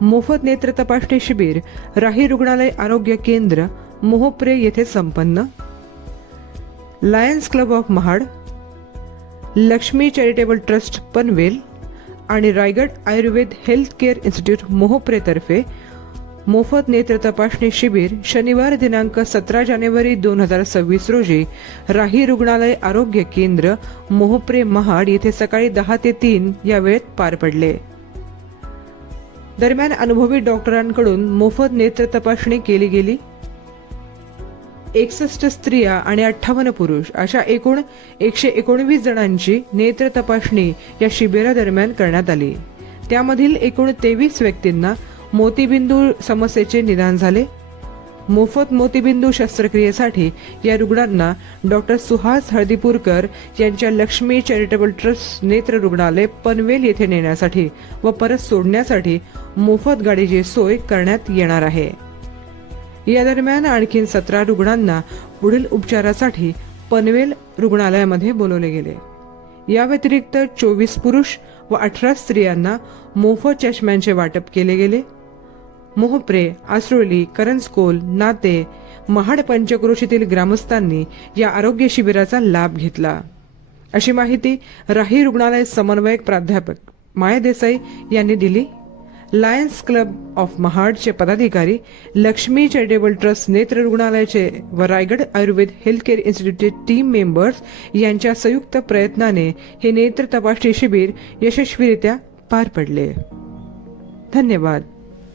मोफत नेत्र तपासणी शिबिर राही रुग्णालय आरोग्य केंद्र मोहप्रे येथे संपन्न. Lions club of Mahad Lakshmi charitable trust Panvel आणि Raigad Ayurved health care institute मोहप्रेतर्फे मोफत नेत्र तपासणी शिबिर शनिवार दिनांक सतरा जानेवारी दोन हजार सव्वीस रोजी राही रुग्णालय आरोग्य केंद्र मोहप्रे महाड येथे सकाळी दहा ते तीन या वेळेत पार पडले. दरम्यान अनुभवी डॉक्टरांकडून मोफत नेत्र तपासणी केली गेली. एकसष्ट स्त्रिया आणि अठ्ठावन्न पुरुष अशा एकूण एकशे एकोणवीस जणांची नेत्र तपासणी या शिबिरादरम्यान करण्यात आली. त्यामधील एकूण तेवीस व्यक्तींना मोतीबिंदू समस्येचे निदान झाले. मोफत मोतीबिंदू शस्त्रक्रियेसाठी या रुग्णांना डॉक्टर सुहास हळदीपूरकर यांच्या लक्ष्मी चॅरिटेबल ट्रस्ट नेत्र रुग्णालय पनवेल येथे नेण्यासाठी व परत सोडण्यासाठी मोफत गाडीची सोय करण्यात येणार आहे. या दरम्यान आणखी सतरा रुग्णांना पुढील उपचारासाठी पनवेल रुग्णालयामध्ये बोलवले गेले. या व्यतिरिक्त चोवीस पुरुष व अठरा स्त्रियांना मोफत चष्म्यांचे वाटप केले गेले. मोहप्रे आसरोली करंजकोल नाते महाड पंचक्रोशीतील ग्रामस्थांनी या आरोग्य शिबिराचा लाभ घेतला. अशी माहिती राही रुग्णालय समन्वयक प्राध्यापक माया देसाई यांनी दिली. लायन्स क्लब ऑफ महाडचे पदाधिकारी लक्ष्मी चॅरिटेबल ट्रस्ट नेत्र रुग्णालयाचे व रायगड आयुर्वेद हेल्थ केअर इन्स्टिट्यूटचे टीम मेंबर्स यांच्या संयुक्त प्रयत्नाने हे नेत्र तपासणी शिबिर यशस्वीरित्या पार पडले. धन्यवाद.